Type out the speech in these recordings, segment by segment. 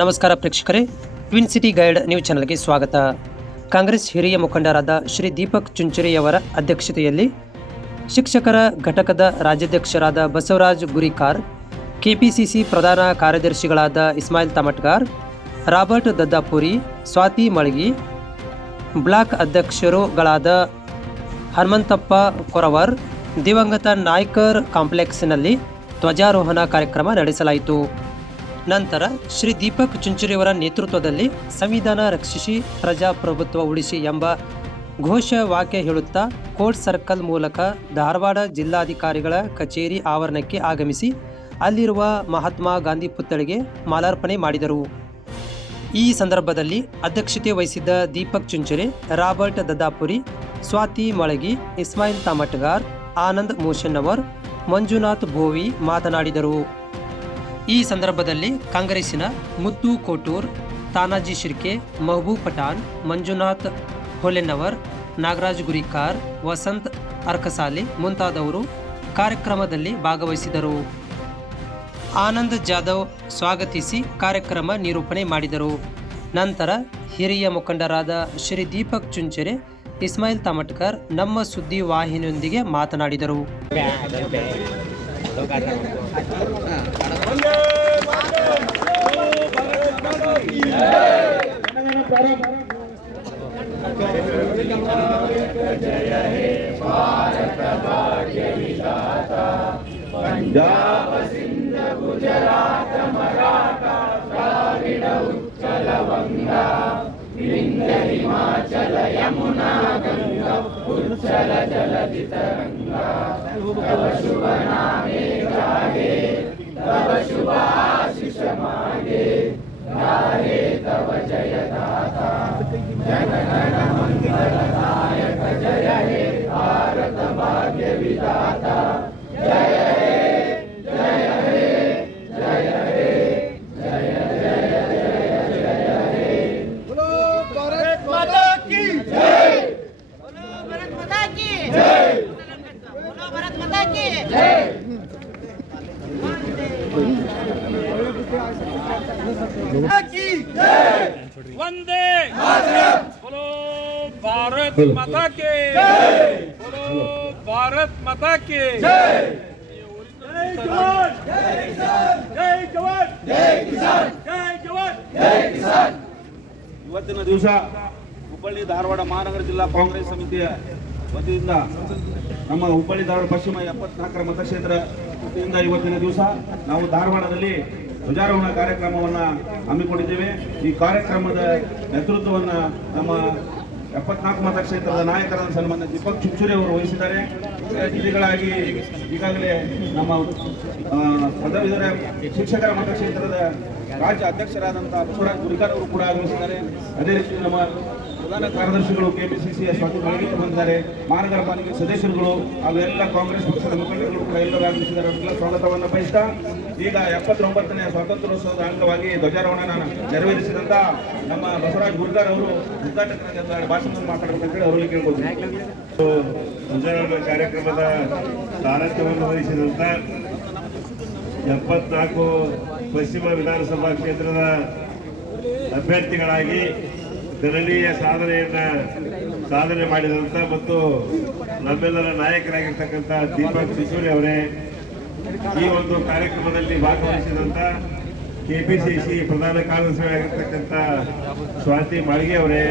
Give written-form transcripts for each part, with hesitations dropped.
ನಮಸ್ಕಾರ ಪ್ರೇಕ್ಷಕರೇ, twin city guide news ಚಾನೆಲ್ಗೆ ಸ್ವಾಗತ. ಕಾಂಗ್ರೆಸ್ ಹಿರಿಯ ಮುಖಂಡರಾದ ಶ್ರೀ ದೀಪಕ್ ಚುಂಚುರಿಯವರ ಅಧ್ಯಕ್ಷತೆಯಲ್ಲಿ ಶಿಕ್ಷಕರ ಘಟಕದ ರಾಜ್ಯಾಧ್ಯಕ್ಷರಾದ ಬಸವರಾಜ್ ಗುರಿಕಾರ್, ಕೆಪಿಸಿಸಿ ಪ್ರಧಾನ ಕಾರ್ಯದರ್ಶಿಗಳಾದ ಇಸ್ಮಾಯಿಲ್ ತಮಟ್ಗಾರ್, ರಾಬರ್ಟ್ ದದ್ದಾಪುರಿ, ಸ್ವಾತಿ ಮಳಗಿ, ಬ್ಲಾಕ್ ಅಧ್ಯಕ್ಷರುಗಳಾದ ಹನುಮಂತಪ್ಪ ಕೊರವರ್, ದಿವಂಗತ ನಾಯ್ಕರ್ ಕಾಂಪ್ಲೆಕ್ಸ್ನಲ್ಲಿ ಧ್ವಜಾರೋಹಣ ಕಾರ್ಯಕ್ರಮ ನಡೆಸಲಾಯಿತು. ನಂತರ ಶ್ರೀ ದೀಪಕ್ ಚುಂಚುರಿಯವರ ನೇತೃತ್ವದಲ್ಲಿ ಸಂವಿಧಾನ ರಕ್ಷಿಸಿ ಪ್ರಜಾಪ್ರಭುತ್ವ ಉಳಿಸಿ ಎಂಬ ಘೋಷವಾಕ್ಯ ಹೇಳುತ್ತಾ ಕೋರ್ಟ್ ಸರ್ಕಲ್ ಮೂಲಕ ಧಾರವಾಡ ಜಿಲ್ಲಾಧಿಕಾರಿಗಳ ಕಚೇರಿ ಆವರಣಕ್ಕೆ ಆಗಮಿಸಿ ಅಲ್ಲಿರುವ ಮಹಾತ್ಮ ಗಾಂಧಿ ಪುತ್ಥಳಿಗೆ ಮಾಲಾರ್ಪಣೆ ಮಾಡಿದರು. ಈ ಸಂದರ್ಭದಲ್ಲಿ ಅಧ್ಯಕ್ಷತೆ ವಹಿಸಿದ್ದ ದೀಪಕ್ ಚುಂಚುರೆ, ರಾಬರ್ಟ್ ದದ್ದಾಪುರಿ, ಸ್ವಾತಿ ಮಳಗಿ, ಇಸ್ಮಾಯಿಲ್ ತಮಟ್ಗಾರ್, ಆನಂದ್ ಮೂಷನ್ನವರ್, ಮಂಜುನಾಥ್ ಬೋವಿ ಮಾತನಾಡಿದರು. ಈ ಸಂದರ್ಭದಲ್ಲಿ ಕಾಂಗ್ರೆಸ್ಸಿನ ಮುತ್ತು ಕೋಟೂರ್, ತಾನಾಜಿ ಶಿರ್ಕೆ, ಮಹಬೂಬ್ ಪಠಾಣ್, ಮಂಜುನಾಥ್ ಹೊಲೆನ್ನವರ್, ನಾಗರಾಜ್ ಗುರಿಕಾರ್, ವಸಂತ್ ಅರ್ಕಸಾಲಿ ಮುಂತಾದವರು ಕಾರ್ಯಕ್ರಮದಲ್ಲಿ ಭಾಗವಹಿಸಿದರು. ಆನಂದ್ ಜಾಧವ್ ಸ್ವಾಗತಿಸಿ ಕಾರ್ಯಕ್ರಮ ನಿರೂಪಣೆ ಮಾಡಿದರು. ನಂತರ ಹಿರಿಯ ಮುಖಂಡರಾದ ಶ್ರೀ ದೀಪಕ್ ಚುಂಚುರೆ, ಇಸ್ಮಾಯಿಲ್ ತಮಟ್ಕರ್ ನಮ್ಮ ಸುದ್ದಿ ವಾಹಿನಿಯೊಂದಿಗೆ ಮಾತನಾಡಿದರು. पंजाब सिंध गुजरात मराठा द्राविड उत्कल बंगा विंध्य हिमाचल यमुना गंगा उच्चल जलधि तरंगा तव शुभ नामे गाहे तव शुभ आशीष मागे गाहे तव जय दाता जन गण मंगलदायक जय हे भारत भाग्य विधाता जय हे जय हे जय हे जय जय जय जय हे बोलो भारत माता की जय बोलो भारत माता की जय बोलो भारत माता की जय वंदे मातरम बोलो भारत माता के जय बोलो भारत माता के जय जय जवान जय किसान जय जवान जय किसान जय जवान जय किसान. ಇವತ್ತಿನ ದಿವಸ ಹುಬ್ಬಳ್ಳಿ ಧಾರವಾಡ ಮಹಾನಗರ ಜಿಲ್ಲಾ ಕಾಂಗ್ರೆಸ್ ಸಮಿತಿಯ ವತಿಯಿಂದ ನಮ್ಮ ಹುಬ್ಬಳ್ಳಿ ಧಾರವಾಡ ಪಶ್ಚಿಮ 74ರ ಮತಕ್ಷೇತ್ರ ವತಿಯಿಂದ ಇವತ್ತಿನ ದಿವಸ ನಾವು ಧಾರವಾಡದಲ್ಲಿ ಧ್ವಜಾರೋಹಣ ಕಾರ್ಯಕ್ರಮವನ್ನು ಹಮ್ಮಿಕೊಂಡಿದ್ದೇವೆ. ಈ ಕಾರ್ಯಕ್ರಮದ ನೇತೃತ್ವವನ್ನು ನಮ್ಮ 74 ಮತಕ್ಷೇತ್ರದ ನಾಯಕರಾದ ಸನ್ಮಾನ್ಯ ದೀಪಕ್ ಚುಂಚುರೆ ಅವರು ವಹಿಸಿದ್ದಾರೆ. ಅತಿಥಿಗಳಾಗಿ ಈಗಾಗಲೇ ನಮ್ಮ ಪದವೀಧರ ಶಿಕ್ಷಕರ ಮತಕ್ಷೇತ್ರದ ರಾಜ್ಯ ಅಧ್ಯಕ್ಷರಾದಂಥ ಬಸವರಾಜ್ ಗುರಿಕಾರ್ ಅವರು ಕೂಡ ಆಗಮಿಸಿದ್ದಾರೆ. ಅದೇ ರೀತಿ ನಮ್ಮ ಪ್ರಧಾನ ಕಾರ್ಯದರ್ಶಿಗಳು ಕೆಪಿಸಿಸಿಯ ಸ್ವಾತಿ ಮಳಗಿ ಬಂದಿದ್ದಾರೆ. ಮಹಾನಗರ ಪಾಲಿಕೆ ಸದಸ್ಯರುಗಳು ಹಾಗೂ ಎಲ್ಲ ಕಾಂಗ್ರೆಸ್ ಪಕ್ಷದ ಮುಖಂಡರುಗಳು ಕೂಡ ಎಲ್ಲರೂ ಆಗಮಿಸಿದ್ದಾರೆ. ಅವರಿಗೆಲ್ಲ ಸ್ವಾಗತವನ್ನು ಬಯಸ್ತಾ ಈಗ 79ನೇ ಸ್ವಾತಂತ್ರ್ಯೋತ್ಸವದ ಅಂಗವಾಗಿ ಧ್ವಜಾರೋಹಣ ನೆರವೇರಿಸಿದಂತ ನಮ್ಮ ಬಸವರಾಜ್ ಗುರಿಕಾರ್ ಅವರು ಉದ್ಘಾಟಕರ ಭಾಷಣವನ್ನು ಮಾತಾಡಬೇಕಂತೇಳಿ ಅವರಲ್ಲಿ ಕೇಳ್ಬೋದು. ಧ್ವಜಾರೋಹಣ ಕಾರ್ಯಕ್ರಮದ ಸಾರಥ್ಯವನ್ನು ವಹಿಸಿದಂತ 74 ಪಶ್ಚಿಮ ವಿಧಾನಸಭಾ ಕ್ಷೇತ್ರದ ಅಭ್ಯರ್ಥಿಗಳಾಗಿ ಗಣನೀಯ ಸಾಧನೆ ಮಾಡಿದಂಥ ಮತ್ತು ನಮ್ಮೆಲ್ಲರ ನಾಯಕರಾಗಿರ್ತಕ್ಕಂಥ ದೀಪಕ್ ಚುಂಚುರೆ ಅವರೇ, ಈ ಒಂದು ಕಾರ್ಯಕ್ರಮದಲ್ಲಿ ಭಾಗವಹಿಸಿದಂಥ ಕೆಪಿಸಿಸಿ ಪ್ರಧಾನ ಕಾರ್ಯದರ್ಶಿಯಾಗಿರ್ತಕ್ಕಂಥ ಸ್ವಾತಿ ಮಳಗಿ ಅವರೇ,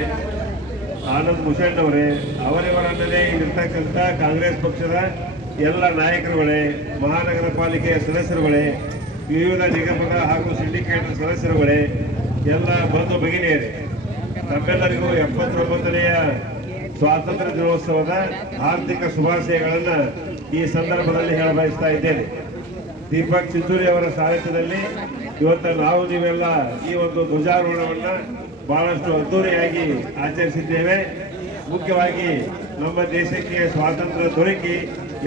ಆನಂದ್ ಮುಷನ್ ಅವರೇ, ಅವರಿವರನ್ನೇ ಇಲ್ಲಿರ್ತಕ್ಕಂಥ ಕಾಂಗ್ರೆಸ್ ಪಕ್ಷದ ಎಲ್ಲ ನಾಯಕರುಗಳೇ, ಮಹಾನಗರ ಪಾಲಿಕೆಯ ಸದಸ್ಯರುಗಳೇ, ವಿವಿಧ ನಿಗಮದ ಹಾಗೂ ಸಿಂಡಿಕೇಟ್ ಸದಸ್ಯರುಗಳೇ, ಎಲ್ಲ ಬಂಧು ಭಗಿನಿಯರೇ, ನಮ್ಮೆಲ್ಲರಿಗೂ 79ನೆಯ ಸ್ವಾತಂತ್ರ್ಯ ದಿನೋತ್ಸವದ ಆರ್ಥಿಕ ಶುಭಾಶಯಗಳನ್ನು ಈ ಸಂದರ್ಭದಲ್ಲಿ ಹೇಳ ಬಯಸ್ತಾ ಇದ್ದೇನೆ. ದೀಪಕ್ ಚುಂಚುರಿ ಅವರ ಸಾರಥ್ಯದಲ್ಲಿ ಇವತ್ತು ನಾವು ನೀವೆಲ್ಲ ಈ ಒಂದು ಧ್ವಜಾರೋಹಣವನ್ನು ಬಹಳಷ್ಟು ಅದ್ದೂರಿಯಾಗಿ ಆಚರಿಸಿದ್ದೇವೆ. ಮುಖ್ಯವಾಗಿ ನಮ್ಮ ದೇಶಕ್ಕೆ ಸ್ವಾತಂತ್ರ್ಯ ದೊರಕಿ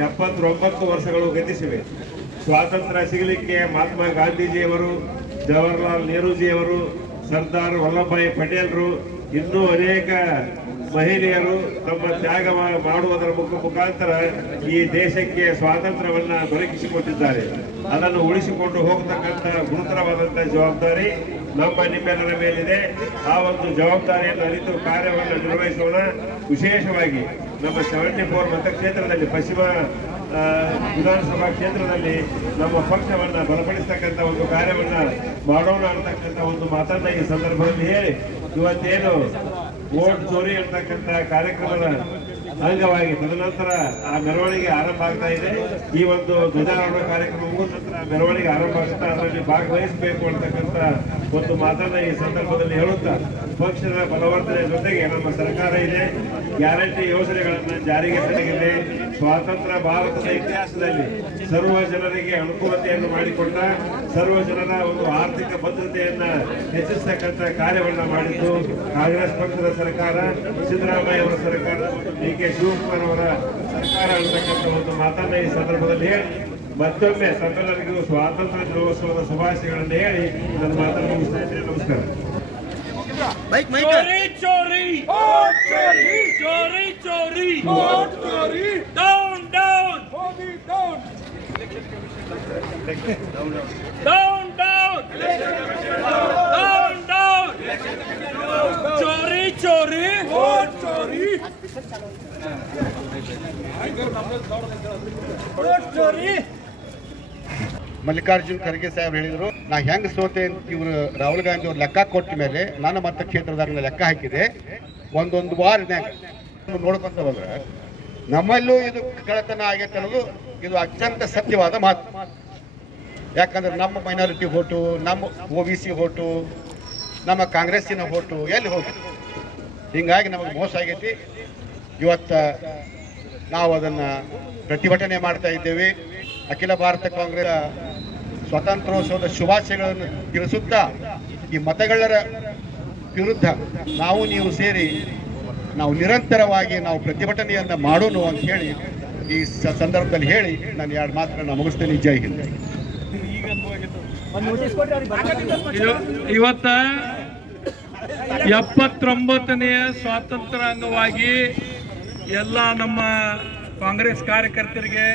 79 ವರ್ಷಗಳು ಗತಿಸಿವೆ. ಸ್ವಾತಂತ್ರ್ಯ ಸಿಗಲಿಕ್ಕೆ ಮಹಾತ್ಮ ಗಾಂಧೀಜಿಯವರು, ಜವಾಹರ್ಲಾಲ್ ನೆಹರೂಜಿಯವರು, ಸರ್ದಾರ್ ವಲ್ಲಭಭಾಯಿ ಪಟೇಲ್ರು ಇನ್ನೂ ಅನೇಕ ಮಹಿಳೆಯರು ತಮ್ಮ ತ್ಯಾಗ ಮಾಡುವುದರ ಮುಖಾಂತರ ಈ ದೇಶಕ್ಕೆ ಸ್ವಾತಂತ್ರ್ಯವನ್ನ ದೊರಕಿಸಿಕೊಟ್ಟಿದ್ದಾರೆ. ಅದನ್ನು ಉಳಿಸಿಕೊಂಡು ಹೋಗತಕ್ಕಂಥ ಗುರುತರವಾದಂತಹ ಜವಾಬ್ದಾರಿ ನಿಮ್ಮೆಲ್ಲರ ಮೇಲಿದೆ. ಆ ಒಂದು ಜವಾಬ್ದಾರಿಯನ್ನು ಅರಿತು ಕಾರ್ಯವನ್ನು ನಿರ್ವಹಿಸೋಣ. ವಿಶೇಷವಾಗಿ ನಮ್ಮ 74 ಮತಕ್ಷೇತ್ರದಲ್ಲಿ ಪಶ್ಚಿಮ ವಿಧಾನಸಭಾ ಕ್ಷೇತ್ರದಲ್ಲಿ ನಮ್ಮ ಪಕ್ಷವನ್ನ ಬಲಪಡಿಸತಕ್ಕಂಥ ಒಂದು ಕಾರ್ಯವನ್ನ ಮಾಡೋಣ ಅಂತಕ್ಕಂಥ ಒಂದು ಮಾತನ್ನ ಈ ಸಂದರ್ಭದಲ್ಲಿ ಹೇಳಿ, ಇವತ್ತೇನು ವೋಟ್ ಚೋರಿ ಅಂತಕ್ಕಂಥ ಕಾರ್ಯಕ್ರಮದ ಅಂಗವಾಗಿ ತದನಂತರ ಆ ಮೆರವಣಿಗೆ ಆರಂಭ ಆಗ್ತಾ ಇದೆ. ಈ ಒಂದು ಧ್ವಜಾರೋಹಣ ಕಾರ್ಯಕ್ರಮ ಮುಗಿದ ನಂತರ ಮೆರವಣಿಗೆ ಆರಂಭ ಆಗ್ತಾ ಅದರಲ್ಲಿ ಭಾಗವಹಿಸಬೇಕು ಅಂತಕ್ಕಂಥ ಒಂದು ಮಾತನ್ನ ಈ ಸಂದರ್ಭದಲ್ಲಿ ಹೇಳುತ್ತಾ, ಪಕ್ಷದ ಬಲವರ್ಧನೆ ಜೊತೆಗೆ ನಮ್ಮ ಸರ್ಕಾರ ಇದೆ, ಗ್ಯಾರಂಟಿ ಯೋಜನೆಗಳನ್ನ ಜಾರಿಗೆ ತಂದಿದೆ. ಸ್ವಾತಂತ್ರ್ಯ ಭಾರತದ ಇತಿಹಾಸದಲ್ಲಿ ಸರ್ವ ಜನರಿಗೆ ಅನುಕೂಲತೆಯನ್ನು ಮಾಡಿಕೊಂಡ, ಸರ್ವ ಜನರ ಒಂದು ಆರ್ಥಿಕ ಭದ್ರತೆಯನ್ನ ಹೆಚ್ಚಿಸತಕ್ಕಂಥ ಕಾರ್ಯವನ್ನ ಮಾಡಿದ್ದು ಕಾಂಗ್ರೆಸ್ ಪಕ್ಷದ ಸರ್ಕಾರ, ಸಿದ್ದರಾಮಯ್ಯ ಅವರ ಸರ್ಕಾರ ಮತ್ತು ಡಿ.ಕೆ. ಶಿವಕುಮಾರ್ ಅವರ ಸರ್ಕಾರ ಅಂತಕ್ಕಂಥ ಒಂದು ಮಾತನ್ನ ಈ ಸಂದರ್ಭದಲ್ಲಿ ಹೇಳಿ ಮತ್ತೊಮ್ಮೆ ತಮ್ಮೆಲ್ಲರಿಗೂ ಸ್ವಾತಂತ್ರ್ಯ ದಿನೋತ್ಸವದ ಶುಭಾಶಯಗಳನ್ನು ಹೇಳಿ ನನ್ನ ಮಾತನ್ನು ಮುಗಿಸ್ತಾ ಇದ್ದೇನೆ. ನಮಸ್ಕಾರ. चोरी चोरी वोट चोरी चोरी चोरी वोट चोरी down down Modi down down down down down चोरी चोरी वोट चोरी वोट चोरी. ಮಲ್ಲಿಕಾರ್ಜುನ್ ಖರ್ಗೆ ಸಾಹೇಬ್ ಹೇಳಿದರು, ನಾ ಹೆಂಗ್ ಸೋತೆ ಇವರು ರಾಹುಲ್ ಗಾಂಧಿ ಅವ್ರು ಲೆಕ್ಕ ಕೊಟ್ಟ ಮೇಲೆ ನನ್ನ ಮತಕ್ಷೇತ್ರದಾಗ ಲೆಕ್ಕ ಹಾಕಿದೆ. ಒಂದೊಂದು ವಾರನ್ಯಾಗ ನೋಡ್ಕೊಂತ ಹೋದ್ರೆ ನಮ್ಮಲ್ಲೂ ಇದು ಕಳತನ ಆಗೈತೆ ಅನ್ನೋದು ಇದು ಅತ್ಯಂತ ಸತ್ಯವಾದ ಮಾತು. ಯಾಕಂದ್ರೆ ನಮ್ಮ ಮೈನಾರಿಟಿ ಓಟು, ನಮ್ಮ OBC ಓಟು, ನಮ್ಮ ಕಾಂಗ್ರೆಸ್ಸಿನ ಓಟು ಎಲ್ಲಿ ಹೋಗಿ ಹಿಂಗಾಗಿ ನಮಗೆ ಮೋಸ ಆಗೈತಿ. ಇವತ್ತು ನಾವು ಅದನ್ನು ಪ್ರತಿಭಟನೆ ಮಾಡ್ತಾ ಇದ್ದೇವೆ. ಅಖಿಲ ಭಾರತ ಕಾಂಗ್ರೆಸ್ ಸ್ವಾತಂತ್ರ್ಯೋತ್ಸವದ ಶುಭಾಶಯಗಳನ್ನು ತಿಳಿಸುತ್ತಾ ಈ ಮತಗಳ್ಳರ ವಿರುದ್ಧ ನೀವು ಸೇರಿ ನಾವು ನಿರಂತರವಾಗಿ ನಾವು ಪ್ರತಿಭಟನೆಯನ್ನು ಮಾಡೋಣ ಅಂತ ಹೇಳಿ ಈ ಸಂದರ್ಭದಲ್ಲಿ ಹೇಳಿ ನಾನು 2 ಮಾತುಗಳನ್ನ ಮುಗಿಸ್ತೇನೆ. ಜೈ ಹಿಂದ್. ಇವತ್ತ 79ನೇ ಸ್ವಾತಂತ್ರ್ಯ ಅಂಗವಾಗಿ ಎಲ್ಲ ನಮ್ಮ ಕಾಂಗ್ರೆಸ್ ಕಾರ್ಯಕರ್ತರಿಗೆ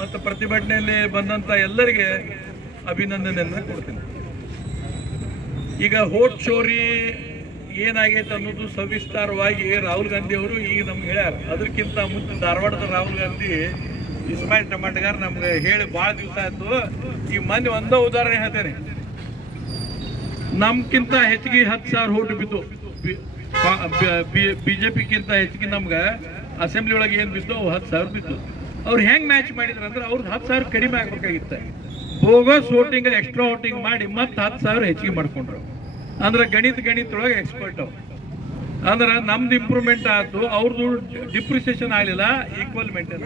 ಮತ್ತು ಪ್ರತಿಭಟನೆಯಲ್ಲಿ ಬಂದಂಥ ಎಲ್ಲರಿಗೆ ಅಭಿನಂದನೆಯನ್ನು ಕೊಡ್ತೀನಿ. ಈಗ ವೋಟ್ ಚೋರಿ ಏನಾಗೈತೆ ಅನ್ನೋದು ಸವಿಸ್ತಾರವಾಗಿ ರಾಹುಲ್ ಗಾಂಧಿ ಅವರು ಈಗ ನಮ್ಗೆ ಹೇಳ್ಯಾರ. ಅದಕ್ಕಿಂತ ಮುಂಚೆ ಧಾರವಾಡದ ರಾಹುಲ್ ಗಾಂಧಿ ಇಸ್ಮಾಯಿಲ್ ಟಮಾಟಗಾರ್ ನಮ್ಗೆ ಹೇಳಿ ಭಾಳ ದಿವಸ ಆಯ್ತು. ಈ ಮೊನ್ನೆ ಒಂದೇ ಉದಾಹರಣೆ ಹೇಳ್ತೇನೆ. ನಮ್ಗಿಂತ ಹೆಚ್ಚಿಗೆ 10,000 ವೋಟ್ ಬಿದ್ದು, BJP-ಗಿಂತ ಹೆಚ್ಚಿಗೆ ನಮ್ಗೆ ಅಸೆಂಬ್ಲಿ ಒಳಗೆ ಏನು ಬಿದ್ದು 10,000 ಬಿದ್ದು. ಅವ್ರು ಹೆಂಗ್ ಮ್ಯಾಚ್ ಮಾಡಿದ್ರು ಅಂದ್ರೆ ಅವ್ರದ್ದು 10,000 ಕಡಿಮೆ ಆಗ್ಬೇಕಾಗಿತ್ತು. ಬೋಗಸ್ ವೋಟಿಂಗ್ ಎಕ್ಸ್ಟ್ರಾ ವೋಟಿಂಗ್ ಮಾಡಿ ಮತ್ತೆ 10,000 ಹೆಚ್ಚಿಗೆ ಮಾಡ್ಕೊಂಡ್ರು. ಅಂದ್ರೆ ಗಣಿತೊಳಗೆ ಎಕ್ಸ್ಪರ್ಟ್ ಅವ್ರು. ಅಂದ್ರೆ ನಮ್ದು ಇಂಪ್ರೂವ್ಮೆಂಟ್ ಆಯ್ತು, ಅವ್ರದ್ದು ಡಿಪ್ರಿಸಿಯೇಷನ್ ಆಗಲಿಲ್ಲ, ಈಕ್ವಲ್ ಮೇಂಟೈನ್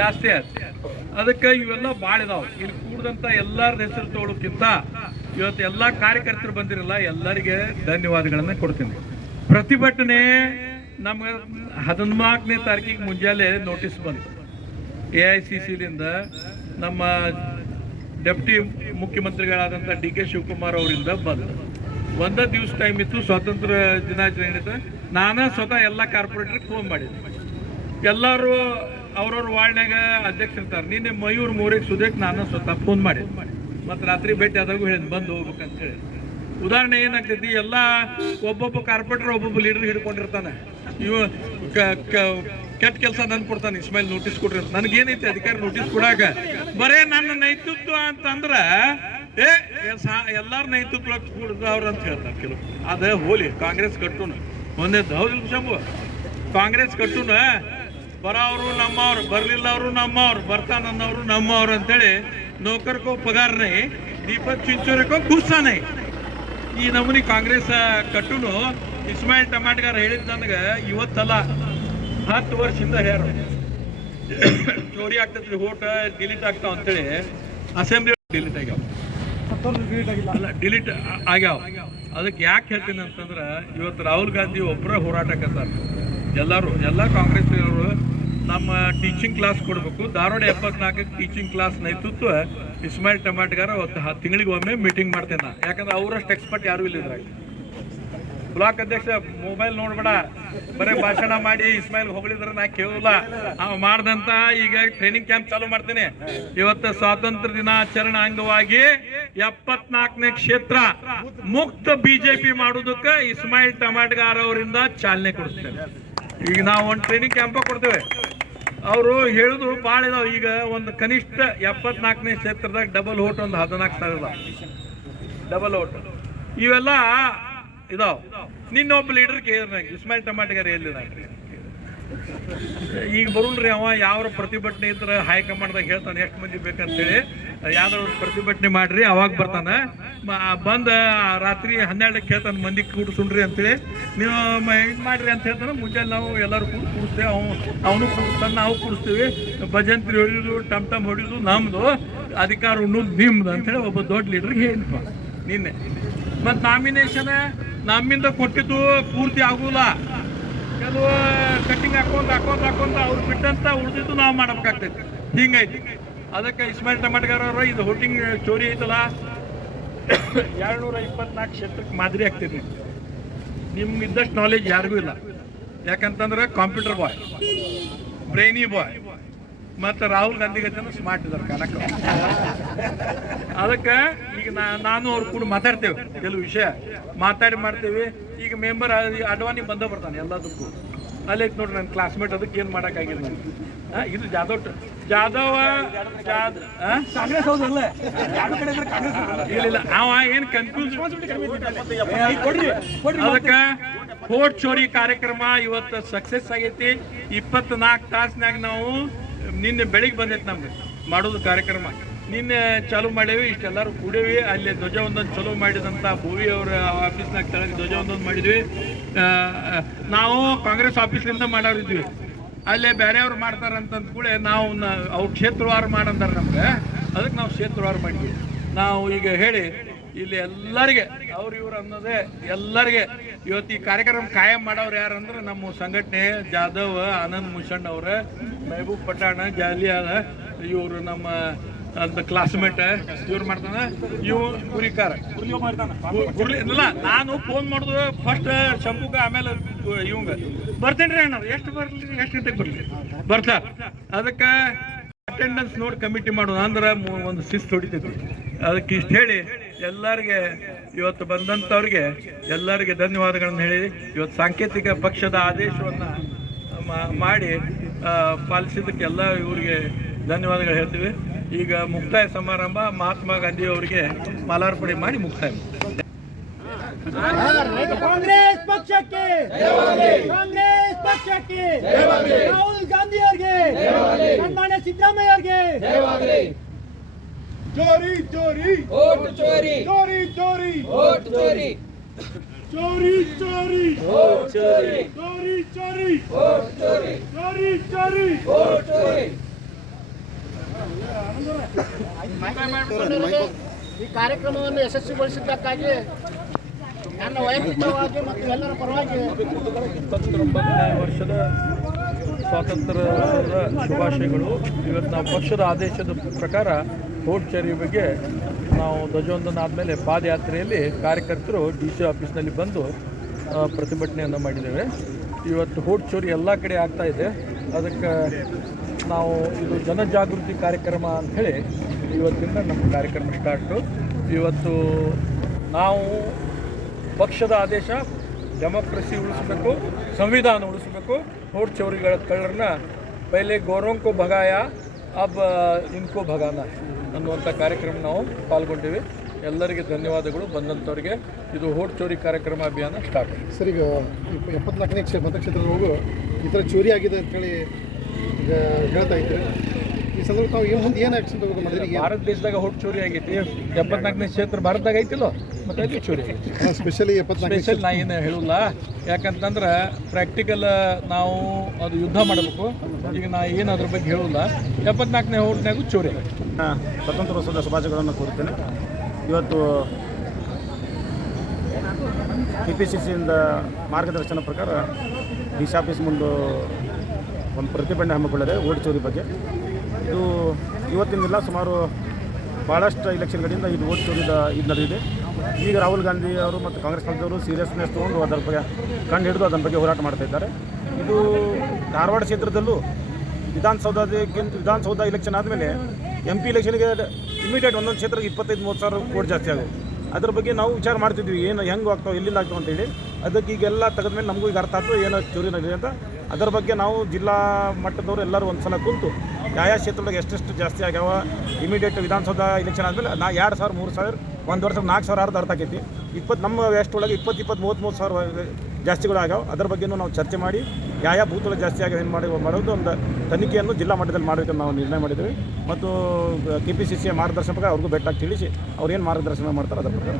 ಜಾಸ್ತಿ ಆಯ್ತು. ಅದಕ್ಕೆ ಇವೆಲ್ಲ ಭಾಳ ಇದಾವೆ. ಇಲ್ಲಿ ಕೂಡಿದಂಥ ಎಲ್ಲರ ಹೆಸರು ತಗೊಳ್ಳೋಕ್ಕಿಂತ ಇವತ್ತು ಎಲ್ಲ ಕಾರ್ಯಕರ್ತರು ಬಂದಿರಲ್ಲ, ಎಲ್ಲರಿಗೆ ಧನ್ಯವಾದಗಳನ್ನು ಕೊಡ್ತೀನಿ. ಪ್ರತಿಭಟನೆ ನಮ್ಗೆ 14ನೇ ತಾರೀಕಿಗೆ ಮುಂಜಾನೆ ನೋಟಿಸ್ ಬಂತು. AICC-ಲಿಂದ ನಮ್ಮ ಡೆಪ್ಟಿ ಮುಖ್ಯಮಂತ್ರಿಗಳಾದಂಥ ಡಿ.ಕೆ. ಶಿವಕುಮಾರ್ ಅವರಿಂದ ಬಂತು. ಒಂದೇ ದಿವಸ ಟೈಮ್ ಇತ್ತು, ಸ್ವಾತಂತ್ರ್ಯ ದಿನಾಚರಣೆ ಇತ್ತು. ನಾನು ಸ್ವತಃ ಎಲ್ಲ ಕಾರ್ಪೊರೇಟ್ರಿಗೆ ಫೋನ್ ಮಾಡಿದ್ದೆ. ಎಲ್ಲರೂ ಅವ್ರವ್ರ ವಾರ್ಡ್ನಾಗ ಅಧ್ಯಕ್ಷ ಇರ್ತಾರೆ. ನಿನ್ನೆ ಮಯೂರ್ ಮೋರಿಗೆ ಸುದೇಕ್ ನಾನು ಸ್ವತಃ ಫೋನ್ ಮಾಡಿದ್ದೆ. ಮತ್ತು ರಾತ್ರಿ ಭೇಟಿ ಆದಾಗೂ ಹೇಳಿದ್ ಬಂದು ಹೋಗ್ಬೇಕಂತ ಹೇಳಿ. ಉದಾಹರಣೆ ಏನಾಗ್ತೈತಿ, ಎಲ್ಲ ಒಬ್ಬೊಬ್ಬ ಕಾರ್ಪೊರೇಟರ್ ಒಬ್ಬೊಬ್ಬ ಲೀಡರ್ ಹಿಡ್ಕೊಂಡಿರ್ತಾನೆ. ಇವು ಕೆಟ್ಟ ಕೆಲಸ ನನ್ ಕೊಡ್ತಾನೆ, ಇಸ್ಮಾಯಿಲ್ ನೋಟಿಸ್ ಕೊಡ್ರಿ. ನನಗೇನೈತಿ ಅಧಿಕಾರ ನೋಟಿಸ್ ಕೊಡಾಕ? ಬರೇ ನನ್ನ ನೈತೃತ್ವ ಅಂತಂದ್ರೆ ಎಲ್ಲಾರ ನೈತೃತ್ವ ಕೂಡದವ್ರು ಅಂತ ಹೇಳ್ತಾರೆ ಕೆಲವು. ಅದ ಹೋಲಿ ಕಾಂಗ್ರೆಸ್ ಕಟ್ಟುನ ಒಂದೇದ್ದು ಹೌದಿಲ್ಲ ಶಂಭು? ಕಾಂಗ್ರೆಸ್ ಕಟ್ಟುನ ಬರೋರು ನಮ್ಮವ್ರು, ಬರ್ಲಿಲ್ಲ ಅವರು ನಮ್ಮವ್ರು, ಬರ್ತಾನನ್ನವರು ನಮ್ಮವ್ರು ಅಂತೇಳಿ ನೌಕರಕೋ ಪಗಾರ ನೈ, ದೀಪಕ್ ಚಿಂಚೋರಕೋ ಗುಸ್ಸಾ ನೈ. ಈ ನಮೂನಿ ಕಾಂಗ್ರೆಸ್ ಕಟ್ಟುನು ಇಸ್ಮಾಯಿಲ್ ಟಮಾಟಗಾರ ಹೇಳಿದ್ ನನಗೆ ಇವತ್ತಲ್ಲ 10 ವರ್ಷದಿಂದ ಹೇಳ್ಯಾರ. ಚೋರಿ ಆಗ್ತೈತಿ, ವೋಟ್ ಡಿಲೀಟ್ ಆಗ್ತಾವ ಅಂತೇಳಿ ಅಸೆಂಬ್ಲಿ ಡಿಲೀಟ್ ಆಗ್ಯಾವ. ಅಲ್ಲ, ಡಿಲೀಟ್ ಆಗ್ಯಾವ. ಅದಕ್ಕೆ ಯಾಕೆ ಹೇಳ್ತೀನಿ ಅಂತಂದ್ರೆ ಇವತ್ತು ರಾಹುಲ್ ಗಾಂಧಿ ಒಬ್ಬರ ಹೋರಾಟಕತ್ತಾರ. ಎಲ್ಲ ಕಾಂಗ್ರೆಸ್ ಅವರು ನಮ್ಮ ಟೀಚಿಂಗ್ ಕ್ಲಾಸ್ ಕೊಡಬೇಕು. ಧಾರವಾಡ 74ಕ್ಕೆ ಟೀಚಿಂಗ್ ಕ್ಲಾಸ್ ನೇತೃತ್ವ ಇಸ್ಮಾಯಿಲ್ ಟಮಾಟ್ಗಾರ ತಿಂಗಳಿಗೆ ಒಮ್ಮೆ ಮೀಟಿಂಗ್ ಮಾಡ್ತೇನೆ ನಾ. ಯಾಕಂದ್ರೆ ಅವರಷ್ಟು ಎಕ್ಸ್ಪರ್ಟ್ ಯಾರೂ ಇಲ್ಲ ಇದ್ರಾಗ. ಬ್ಲಾಕ್ ಅಧ್ಯಕ್ಷ ಮೊಬೈಲ್ ನೋಡ್ಬೇಡ, ಬರೀ ಭಾಷಣ ಮಾಡಿ ಇಸ್ಮಾಯಿಲ್ ಹೊಗಳಿದ್ರೆ ನಾ ಕೇಳಲ್ಲ. ಅವ ಮಾಡ್ದಂತ ಈಗ ಟ್ರೈನಿಂಗ್ ಕ್ಯಾಂಪ್ ಚಾಲೂ ಮಾಡ್ತೇನೆ. ಇವತ್ತು ಸ್ವಾತಂತ್ರ್ಯ ದಿನಾಚರಣೆ ಅಂಗವಾಗಿ 74ನೇ ಕ್ಷೇತ್ರ ಮುಕ್ತ ಬಿಜೆಪಿ ಮಾಡೋದಕ್ಕೆ ಇಸ್ಮಾಯಿಲ್ ಟಮಾಟ್ಗಾರ ಅವರಿಂದ ಚಾಲನೆ ಕೊಡ್ತೇವೆ. ಈಗ ನಾವು ಒಂದು ಟ್ರೈನಿಂಗ್ ಕ್ಯಾಂಪ ಕೊಡ್ತೇವೆ. ಅವರು ಹೇಳಿದ್ರು ಭಾಳ ಇದಾವೆ. ಈಗ ಒಂದು ಕನಿಷ್ಠ 74ನೇ ಕ್ಷೇತ್ರದಾಗ ಡಬಲ್ ಓಟ್ ಒಂದು 14,000 ಡಬಲ್ ಓಟ್ ಇವೆಲ್ಲ ಇದಾವ. ನಿನ್ನೊಬ್ಬ ಲೀಡರ್ ಕೇಳಿದ್ರೆ ಇಸ್ಮಾಯಿಲ್ ಟಮಾಟ್ಗಾರ ಎಲ್ಲಿದ ಈಗ ಬರುಲ್ರಿ. ಅವ ಯಾವ ಪ್ರತಿಭಟನೆ ಇದ್ರೆ ಹೈಕಮಾಂಡ್ದಾಗ ಹೇಳ್ತಾನೆ ಎಷ್ಟು ಮಂದಿ ಬೇಕಂತೇಳಿ, ಯಾವ್ದಾದ್ರು ಪ್ರತಿಭಟನೆ ಮಾಡ್ರಿ ಅವಾಗ ಬರ್ತಾನೆ. ಬಂದ ರಾತ್ರಿ 12ಕ್ಕೆ ಹೇಳ್ತಾನೆ ಮಂದಿ ಕೂಡಿಸುಣ್ರಿ ಅಂತೇಳಿ. ನೀವು ಇದು ಮಾಡ್ರಿ ಅಂತ ಹೇಳ್ತಾನೆ. ಮುಂಜಾನೆ ನಾವು ಎಲ್ಲರೂ ಕೂಡಿಸ್ತೇವೆ, ಅವನು ಕೂಡಿಸ್ತಾನೆ, ನಾವು ಕೂಡಿಸ್ತೀವಿ. ಭಜಂತ್ರಿ ಹೊಡಿಯೋದು, ಟಮ್ ಹೊಡಿಯೋದು ನಮ್ಮದು, ಅಧಿಕಾರ ಉಣ್ಣೋದು ನಿಮ್ದು ಅಂತೇಳಿ ಒಬ್ಬ ದೊಡ್ಡ ಲೀಡ್ರಿಗೆ ಹೇಳಿದ್ವ ನಿನ್ನೆ. ಮತ್ತು ನಾಮಿನೇಷನ್ ನಮ್ಮಿಂದ ಕೊಟ್ಟಿದ್ದು ಪೂರ್ತಿ ಆಗೋಲ್ಲ. ಕೆಲವು ಕಟ್ಟಿಂಗ್ ಹಾಕೊಂತ ಅವ್ರು ಬಿಟ್ಟಂತ ಉಳಿದಿದ್ದು ನಾವು ಮಾಡ್ಬೇಕಾಗ್ತೈತಿ. ಹಿಂಗೈತಿ. ಅದಕ್ಕೆ ಇಸ್ಮಾಯಿಲ್ ಟಮಾಟ್ಗಾರ ಅವರು ಇದು ವೋಟಿಂಗ್ ಚೋರಿ ಐತಲ್ಲ 224 ಕ್ಷೇತ್ರಕ್ಕೆ ಮಾದರಿ ಆಗ್ತೈತಿ. ನಿಮ್ಗೆ ಇದ್ದಷ್ಟು ನಾಲೆಜ್ ಯಾರಿಗೂ ಇಲ್ಲ. ಯಾಕಂತಂದ್ರೆ ಕಂಪ್ಯೂಟರ್ ಬಾಯ್, ಬ್ರೈನಿ ಬಾಯ್, ಮತ್ತು ರಾಹುಲ್ ಗಾಂಧಿ ಗತನ ಸ್ಮಾರ್ಟ್ ಇದ್ದಾರೆ ಕಾಣಕ್ಕ. ಅದಕ್ಕೆ ಈಗ ನಾನು ಅವ್ರು ಕೂಡ ಮಾತಾಡ್ತೇವೆ, ಕೆಲವು ವಿಷಯ ಮಾಡ್ತೇವೆ. ಈಗ ಮೆಂಬರ್ ಅಡ್ವಾನಿ ಬಂದ ಬರ್ತಾನೆ ಎಲ್ಲದಕ್ಕೂ. ಅಲ್ಲೈತೆ ನೋಡ್ರಿ ನನ್ನ ಕ್ಲಾಸ್ಮೇಟ್, ಅದಕ್ಕೆ ಏನು ಮಾಡೋಕ್ಕಾಗಿಲ್ಲ ನನಗೆ. ಇದು ಜಾಧವ್ ಇಲ್ಲ ಅವ ಏನು ಕನ್ಫ್ಯೂಸ್. ಅದಕ್ಕೆ ವೋಟ್ ಚೋರಿ ಕಾರ್ಯಕ್ರಮ ಇವತ್ತು ಸಕ್ಸಸ್ ಆಗೈತಿ. 24 ತಾಸಿನಾಗ ನಾವು ನಿನ್ನೆ ಬೆಳಿಗ್ಗೆ ಬಂದೈತೆ ನಮ್ಗೆ ಮಾಡೋದು ಕಾರ್ಯಕ್ರಮ. ನಿನ್ನೆ ಚಾಲೂ ಮಾಡೇವಿ, ಇಷ್ಟೆಲ್ಲರೂ ಕೂಡೇವಿ. ಅಲ್ಲಿ ಧ್ವಜವೊಂದೊಂದು ಚಲೋ ಮಾಡಿದಂಥ ಭೂವಿ ಅವರ ಆಫೀಸ್ನಾಗ ತೆಳಗೆ ಧ್ವಜವೊಂದೊಂದು ಮಾಡಿದ್ವಿ. ನಾವು ಕಾಂಗ್ರೆಸ್ ಆಫೀಸ್ನಿಂದ ಮಾಡೋರಿದ್ವಿ. ಅಲ್ಲೇ ಬೇರೆಯವ್ರು ಮಾಡ್ತಾರಂತಂದ ಕೂಡ ನಾವು ಅವ್ರು ಕ್ಷೇತ್ರವಾರ ಮಾಡಂತಾರೆ ನಮ್ಗೆ. ಅದಕ್ಕೆ ನಾವು ಕ್ಷೇತ್ರವಾರ ಮಾಡಿದ್ವಿ. ನಾವು ಈಗ ಹೇಳಿ ಇಲ್ಲಿ ಎಲ್ಲರಿಗೆ ಅವ್ರು ಇವ್ರು ಅನ್ನೋದೇ ಎಲ್ಲರಿಗೆ ಇವತ್ತು ಈ ಕಾರ್ಯಕ್ರಮ ಕಾಯಂ ಮಾಡೋರು ಯಾರಂದ್ರೆ ನಮ್ಮ ಸಂಘಟನೆ ಜಾಧವ್, ಆನಂದ್ ಮುಷಂಡ್ ಅವ್ರ, ಮೆಹಬೂಬ್ ಪಠಾಣ, ಜಾಲಿಯಾದ ಇವರು ನಮ್ಮ ಅಂತ ಕ್ಲಾಸ್ಮೇಟ್ ಇವ್ರು ಮಾಡ್ತಾನೆ. ಇವು ಗುರಿಕಾರ ಇಲ್ಲ. ನಾನು ಫೋನ್ ಮಾಡಿದ್ರು ಫಸ್ಟ್ ಶಂಭುಗ, ಆಮೇಲೆ ಇವಂಗ ಬರ್ತೇನೆ ರೀ ಅಣ್ಣ, ಎಷ್ಟು ಬರ್ಲಿ, ಎಷ್ಟು ಗಂಟೆಗೆ ಬರಲಿ ಬರ್ತಾರೆ. ಅದಕ್ಕೆ ಅಟೆಂಡೆನ್ಸ್ ನೋಡಿ ಕಮಿಟಿ ಮಾಡೋದು ಅಂದ್ರೆ ಒಂದು ಶಿಸ್ತು ಹೊಡಿತೈತಿ. ಅದಕ್ಕೆ ಇಷ್ಟು ಹೇಳಿ ಎಲ್ಲರಿಗೆ ಇವತ್ತು ಬಂದಂಥವ್ರಿಗೆ ಎಲ್ಲರಿಗೆ ಧನ್ಯವಾದಗಳನ್ನು ಹೇಳಿ, ಇವತ್ತು ಸಾಂಕೇತಿಕ ಪಕ್ಷದ ಆದೇಶವನ್ನು ಮಾಡಿ ಪಾಲಿಸಿದ್ದಕ್ಕೆ ಎಲ್ಲ ಇವರಿಗೆ ಧನ್ಯವಾದಗಳು ಹೇಳ್ತೀವಿ. ಈಗ ಮುಕ್ತಾಯ ಸಮಾರಂಭ ಮಹಾತ್ಮ ಗಾಂಧಿ ಅವರಿಗೆ ಮಾಲಾರ್ಪಣೆ ಮಾಡಿ ಮುಕ್ತಾಯ. ಕಾಂಗ್ರೆಸ್ ಪಕ್ಷಕ್ಕೆ, ಕಾಂಗ್ರೆಸ್ ಪಕ್ಷಕ್ಕೆ, ರಾಹುಲ್ ಗಾಂಧಿ ಅವರಿಗೆ, ಸನ್ಮಾನ್ಯ ಸಿದ್ದರಾಮಯ್ಯ ಅವರಿಗೆ. ಚೋರಿ ಚೋರಿ ವೋಟ್ ಚೋರಿ, ಚೋರಿ ಚೋರಿ ವೋಟ್ ಚೋರಿ, ಚೋರಿ ಚೋರಿ ವೋಟ್ ಚೋರಿ, ಚೋರಿ ಚೋರಿ ವೋಟ್ ಚೋರಿ, ಚೋರಿ ಚೋರಿ ವೋಟ್ ಚೋರಿ. ಈ ಕಾರ್ಯಕ್ರಮವನ್ನು ಯಶಸ್ವಿಗೊಳಿಸಿದ್ದಕ್ಕಾಗಿ ನನ್ನ ವೈಯಕ್ತಿಕವಾಗಿ ಮತ್ತು ಎಲ್ಲರ ಪರವಾಗಿ 29ನೇ ವರ್ಷದ ಸ್ವಾತಂತ್ರ್ಯದ ಶುಭಾಶಯಗಳು. ಇವತ್ತು ನಾವು ಪಕ್ಷದ ಆದೇಶದ ಪ್ರಕಾರ ವೋಟ್ ಚೋರಿ ಬಗ್ಗೆ ನಾವು ಧ್ವಜವೊಂದನ್ನು ಆದಮೇಲೆ ಪಾದಯಾತ್ರೆಯಲ್ಲಿ ಕಾರ್ಯಕರ್ತರು DC ಆಫೀಸ್ನಲ್ಲಿ ಬಂದು ಪ್ರತಿಭಟನೆಯನ್ನು ಮಾಡಿದ್ದೇವೆ. ಇವತ್ತು ವೋಟ್ ಚೋರಿ ಎಲ್ಲ ಕಡೆ ಆಗ್ತಾ ಇದೆ. ಅದಕ್ಕೆ ನಾವು ಇದು ಜನಜಾಗೃತಿ ಕಾರ್ಯಕ್ರಮ ಅಂಥೇಳಿ ಇವತ್ತಿಂದ ನಮ್ಮ ಕಾರ್ಯಕ್ರಮ ಸ್ಟಾರ್ಟು. ಇವತ್ತು ನಾವು ಪಕ್ಷದ ಆದೇಶ, ಡೆಮೋಕ್ರಸಿ ಉಳಿಸಬೇಕು, ಸಂವಿಧಾನ ಉಳಿಸಬೇಕು, ವೋಟ್ ಚೋರಿಗಳ ಕಳ್ಳರನ್ನ ಪೈಲೆ ಗೋರೋಂಕೋ ಭಗಾಯ ಅಬ್ ಇನ್ಕೋ ಭಗಾನ ಅನ್ನುವಂಥ ಕಾರ್ಯಕ್ರಮ ನಾವು ಪಾಲ್ಗೊಂಡಿವಿ. ಎಲ್ಲರಿಗೆ ಧನ್ಯವಾದಗಳು ಬಂದಂಥವ್ರಿಗೆ. ಇದು ವೋಟ್ ಚೋರಿ ಕಾರ್ಯಕ್ರಮ ಅಭಿಯಾನ ಸ್ಟಾರ್ಟ್. ಸರ್, ಈಗ 74ನೇ ಮತಕ್ಷೇತ್ರದೊಳಗೂ ಈ ಥರ ಚೋರಿ ಆಗಿದೆ ಅಂತೇಳಿ ಈಗ ಹೇಳ್ತಾ ಇದ್ದೀರಿ. ಈ ಸಂದರ್ಭ ತಾವು ಮುಂದೆ ಏನು ಆ್ಯಕ್ಷನ್ ತಗೋಬೇಕು ಮಾಡಿದ್ರಿ? ಭಾರತ ದೇಶದಾಗ ವೋಟ್ ಚೋರಿ ಆಗೈತಿ. 74ನೇ ಕ್ಷೇತ್ರ ಭಾರತದಾಗ ಐತಿಲ್ಲೋ, ಮತ್ತೆ ಅಲ್ಲಿ ಚೋರಿ ಆಗೈತಿ. ಸ್ಪೆಷಲಿ 74 ಸ್ಪೆಷಲ್ ನಾ ಏನು ಹೇಳಲ್ಲ. ಯಾಕಂತಂದ್ರೆ ಪ್ರಾಕ್ಟಿಕಲ್ ನಾವು ಅದು ಯುದ್ಧ ಮಾಡಬೇಕು. ಈಗ ನಾ ಏನು ಅದ್ರ ಬಗ್ಗೆ ಹೇಳಲ್ಲ. 74ನೇ ವೋಟ್ನಾಗೂ ಚೋರಿ ಆಗೈತಿ. ಸ್ವಾತಂತ್ರ್ಯೋತ್ಸವದ ಶುಭಾಶಯಗಳನ್ನು ಕೋರುತ್ತೇನೆ. ಇವತ್ತು KPCCಯಿಂದ ಮಾರ್ಗದರ್ಶನ ಪ್ರಕಾರ DC ಆಫೀಸ್ ಮುಂದೆ ಒಂದು ಪ್ರತಿಭಟನೆ ಹಮ್ಮಿಕೊಳ್ಳದೆ ಓಟ್ ಚೋರಿ ಬಗ್ಗೆ. ಇದು ಇವತ್ತಿನಿಂದ ಸುಮಾರು ಭಾಳಷ್ಟು ಎಲೆಕ್ಷನ್ಗಳಿಂದ ಇದು ಓಟ್ ಚೋರಿದ ಇದು ನಡೆದಿದೆ. ಈಗ ರಾಹುಲ್ ಗಾಂಧಿ ಅವರು ಮತ್ತು ಕಾಂಗ್ರೆಸ್ ಪಕ್ಷದವರು ಸೀರಿಯಸ್ನೆಸ್ ತೊಗೊಂಡು ಅದರ ಬಗ್ಗೆ ಕಂಡು ಹಿಡಿದು ಅದರ ಬಗ್ಗೆ ಹೋರಾಟ ಮಾಡ್ತಾ ಇದ್ದಾರೆ. ಇದು ಧಾರವಾಡ ಕ್ಷೇತ್ರದಲ್ಲೂ ವಿಧಾನಸೌಧ ಎಲೆಕ್ಷನ್ ಆದಮೇಲೆ MP ಎಲೆಕ್ಷನ್ಗೆ ಇಮಿಡಿಯೇಟ್ ಒಂದೊಂದು ಕ್ಷೇತ್ರಕ್ಕೆ 25-30 ಸಾವಿರ ಕೋಟಿ ಜಾಸ್ತಿ ಆಗೋದು. ಅದ್ರ ಬಗ್ಗೆ ನಾವು ವಿಚಾರ ಮಾಡ್ತಿದ್ವಿ, ಏನು ಹೆಂಗೆ ಆಗ್ತಾವೆ, ಎಲ್ಲಿಂದ ಆಗ್ತಾವೆ ಅಂತೇಳಿ. ಅದಕ್ಕೆ ಈಗೆಲ್ಲ ತೆಗೆದ್ಮೇಲೆ ನಮಗೂ ಈಗ ಅರ್ಥ ಆಗ್ತದೆ ಏನೋ ಚೋರಿ ನಡೆದಿದೆ ಅಂತ. ಅದರ ಬಗ್ಗೆ ನಾವು ಜಿಲ್ಲಾ ಮಟ್ಟದವರು ಎಲ್ಲರೂ ಒಂದು ಸಲ ಕುಂತು ಯಾವ ಕ್ಷೇತ್ರದಾಗ ಎಷ್ಟೆಷ್ಟು ಜಾಸ್ತಿ ಆಗ್ಯಾವ, ಇಮಿಡಿಯೇಟ್ ವಿಧಾನಸೌಧ ಎಲೆಕ್ಷನ್ ಆದಮೇಲೆ 2,000 3,000 ಒಂದು ವರ್ಷಕ್ಕೆ 4,000 ಅರ್ಥ ಆಕೈತಿ. ನಮ್ಮ ಎಷ್ಟೊಳಗೆ 20-30 ಸಾವಿರ ಜಾಸ್ತಿಗಳು ಆಗ್ಯಾವ. ಅದರ ಬಗ್ಗೆಯೂ ನಾವು ಚರ್ಚೆ ಮಾಡಿ ಯಾವ ಬೂತ್ಗಳು ಜಾಸ್ತಿ ಆಗ್ಯಾವ ಏನು ಮಾಡೋದು ಒಂದು ತನಿಖೆಯನ್ನು ಜಿಲ್ಲಾ ಮಟ್ಟದಲ್ಲಿ ಮಾಡಬೇಕಂತ ನಾವು ನಿರ್ಣಯ ಮಾಡಿದ್ದೀವಿ. ಮತ್ತು KPCC ಮಾರ್ಗದರ್ಶಕ ಅವ್ರಿಗೂ ಬೆಟ್ಟಾಗಿ ತಿಳಿಸಿ ಅವ್ರು ಏನು ಮಾರ್ಗದರ್ಶನ ಮಾಡ್ತಾರೆ ಅದರ ಪ್ರಕಾರ.